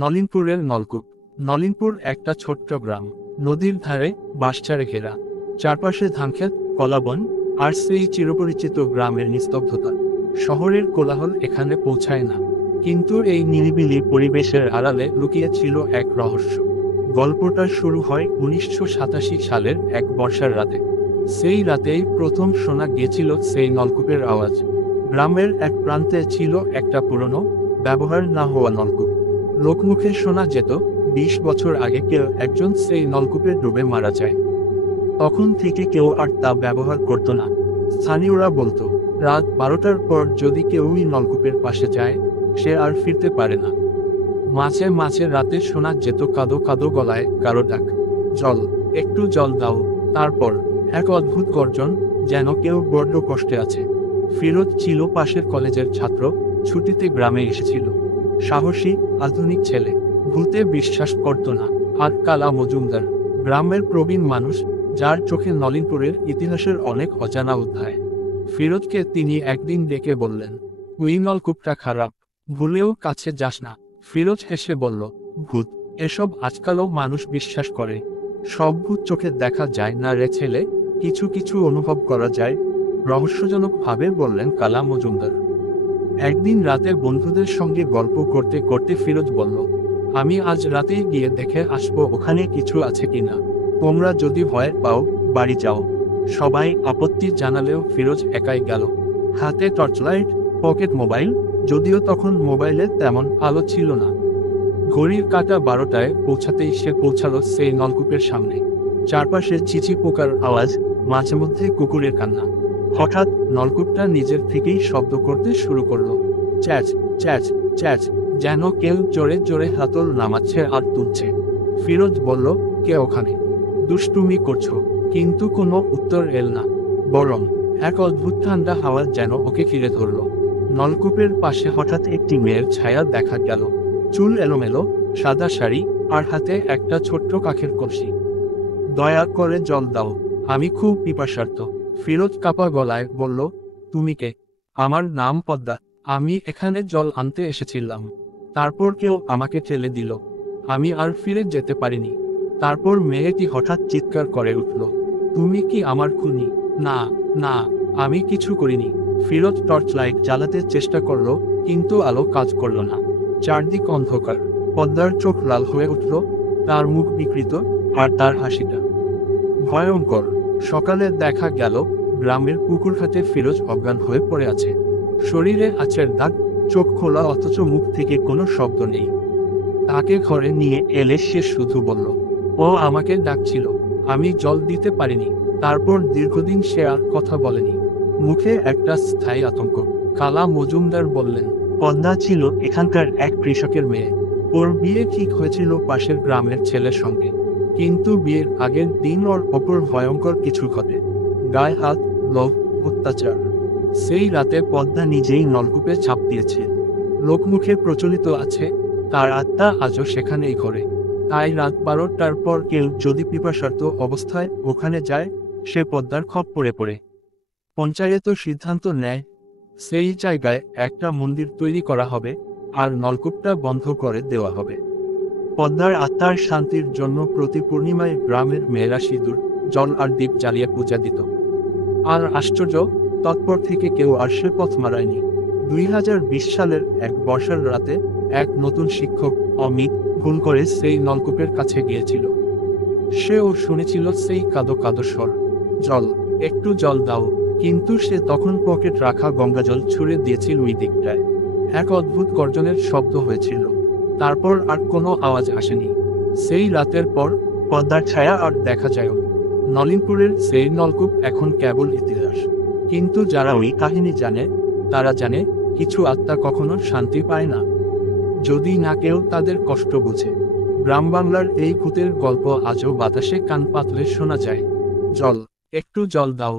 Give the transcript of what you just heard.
নলিনপুরের নলকূপ। নলিনপুর একটা ছোট্ট গ্রাম, নদীর ধারে বাঁশঝাড়ে ঘেরা, চারপাশে ধানক্ষেত, কলাবন, আর সেই চিরপরিচিত গ্রামের নিস্তব্ধতা। শহরের কোলাহল এখানে পৌঁছায় না, কিন্তু এই নিরিবিলি পরিবেশের আড়ালে লুকিয়ে ছিল এক রহস্য। গল্পটা শুরু হয় 1987 সালের এক বর্ষার রাতে। সেই রাতেই প্রথম শোনা গিয়েছিল সেই নলকূপের আওয়াজ। গ্রামের এক প্রান্তে ছিল একটা পুরনো, ব্যবহার না হওয়া নলকূপ। লোকমুখে শোনা যেত 20 বছর আগে কেউ একজন সেই নলকূপে ডুবে মারা যায়। তখন থেকে কেউ আর তা ব্যবহার করত না। স্থানীয়রা বলতো, রাত 12টার পর যদি কেউই নলকূপের পাশে যায়, সে আর ফিরতে পারে না। মাঝে মাঝে রাতে শোনা যেত কাদো কাদো গলায় কারো ডাক, জল, একটু জল দাও। তারপর এক অদ্ভুত গর্জন, যেন কেউ বড্ড কষ্টে আছে। ফিরোজ ছিল পাশের কলেজের ছাত্র, ছুটিতে গ্রামে এসেছিল। সাহসী, আধুনিক ছেলে, ভূতে বিশ্বাস করত না। আর কালা মজুমদার, গ্রামের প্রবীণ মানুষ, যার চোখে নলিনপুরের ইতিহাসের অনেক অজানা অধ্যায়। ফিরোজকে তিনি একদিন ডেকে বললেন, ওই নলকূপটা খারাপ, ভুলেও কাছে যাস না। ফিরোজ হেসে বলল, ভূত, এসব আজকালও মানুষ বিশ্বাস করে। সব ভূত চোখে দেখা যায় না রে ছেলে, কিছু কিছু অনুভব করা যায়, রহস্যজনকভাবে বললেন কালা মজুমদার। একদিন রাতে বন্ধুদের সঙ্গে গল্প করতে করতে ফিরোজ বলল, আমি আজ রাতেই গিয়ে দেখে আসবো ওখানে কিছু আছে কিনা। তোমরা যদি ভয় পাও, বাড়ি যাও। সবাই আপত্তি জানালেও ফিরোজ একাই গেল। হাতে টর্চলাইট, পকেট মোবাইল, যদিও তখন মোবাইলে তেমন আলো ছিল না। ঘড়ির কাঁটা 12টায় পৌঁছাতেই সে পৌঁছালো সেই নলকূপের সামনে। চারপাশে চিচি পোকার আওয়াজ, মাঝে মধ্যে কুকুরের কান্না। হঠাৎ নলকূপটা নিজের থেকেই শব্দ করতে শুরু করলো, চ্যাচ চ্যাচ চ্যাচ, যেন কেউ জোরে জোরে হাতল নামাচ্ছে আর তুলছে। ফিরোজ বলল, কে ওখানে? দুষ্টুমি করছো? কিন্তু কোনো উত্তর এল না, বরং এক অদ্ভুত ঠান্ডা হাওয়া যেন ওকে ঘিরে ধরল। নলকূপের পাশে হঠাৎ একটি মেয়ের ছায়া দেখা গেল, চুল এলোমেলো, সাদা শাড়ি, আর হাতে একটা ছোট্ট কাঠের কলসি। দয়া করে জল দাও, আমি খুব পিপাসার্ত। ফিরোজ কাঁপা গলায় বলল, তুমি কে? আমার নাম পদ্মা, আমি এখানে জল আনতে এসেছিলাম। তারপর কেউ আমাকে ঠেলে দিল, আমি আর ফিরে যেতে পারিনি। তারপর মেয়েটি হঠাৎ চিৎকার করে উঠল, তুমি কি আমার খুনি? না, না, আমি কিছু করিনি। ফিরোজ টর্চ লাইট জ্বালাতে চেষ্টা করলো, কিন্তু আলো কাজ করল না। চারদিক অন্ধকার। পদ্মার চোখ লাল হয়ে উঠল, তার মুখ বিকৃত, আর তার হাসিটা ভয়ঙ্কর। সকালে দেখা গেল, গ্রামের পুকুরঘাটে ফিরোজ অজ্ঞান হয়ে পড়ে আছে। শরীরে আঁচের দাগ, চোখ খোলা অথচ মুখ থেকে কোনো শব্দ নেই। তাকে ঘরে নিয়ে এলে সে শুধু বলল, ও আমাকে ডাকছিল, আমি জল দিতে পারিনি। তারপর দীর্ঘদিন সে আর কথা বলেনি, মুখে একটা স্থায়ী আতঙ্ক। কালা মজুমদার বললেন, পদ্মা ছিল এখানকার এক কৃষকের মেয়ে। ওর বিয়ে ঠিক হয়েছিল পাশের গ্রামের ছেলের সঙ্গে। কিন্তু বিয়ের আগের দিন ওর ওপর ভয়ঙ্কর কিছু ঘটে, গায়ে হাত, লোভ, অত্যাচার। সেই রাতে পদ্মা নিজেই নলকূপে ঝাঁপ দিয়েছে। লোকমুখে প্রচলিত আছে, তার আত্মা আজও সেখানেই ঘোরে। তাই রাত 12টার পর কেউ যদি পিপাসার্ত অবস্থায় ওখানে যায়, সে পদ্মার খপ্পরে পড়ে। পঞ্চায়েত সিদ্ধান্ত নেয়, সেই জায়গায় একটা মন্দির তৈরি করা হবে, আর নলকূপটা বন্ধ করে দেওয়া হবে। পদ্মার আত্মার শান্তির জন্য প্রতি পূর্ণিমায় গ্রামের মেয়েরা সিঁদুর, জল আর দ্বীপ জ্বালিয়ে পূজা দিত। আর আশ্চর্য, তৎপর থেকে কেউ আর সে পথ মারায়নি। 2020 সালের এক বর্ষার রাতে এক নতুন শিক্ষক, অমিত, ভুল করে সেই নলকূপের কাছে গিয়েছিল। সেও শুনেছিল সেই কাদো কাদো স্বর, জল, একটু জল দাও। কিন্তু সে তখন পকেট রাখা গঙ্গাজল ছুঁড়ে দিয়েছিল ওই দিকটায়। এক অদ্ভুত গর্জনের শব্দ হয়েছিল, তারপর আর কোনো আওয়াজ আসেনি। সেই রাতের পর পদ্মার ছায়া আর দেখা যায়নি। নলিনপুরের সেই নলকূপ এখন কেবল ইতিহাস। কিন্তু যারা ওই কাহিনী জানে, তারা জানে, কিছু আত্মা কখনো শান্তি পায় না যদি না কেউ তাদের কষ্ট বুঝে। গ্রাম বাংলার এই ভূতের গল্প আজও বাতাসে কান পাতলে শোনা যায়। জল, একটু জল দাও।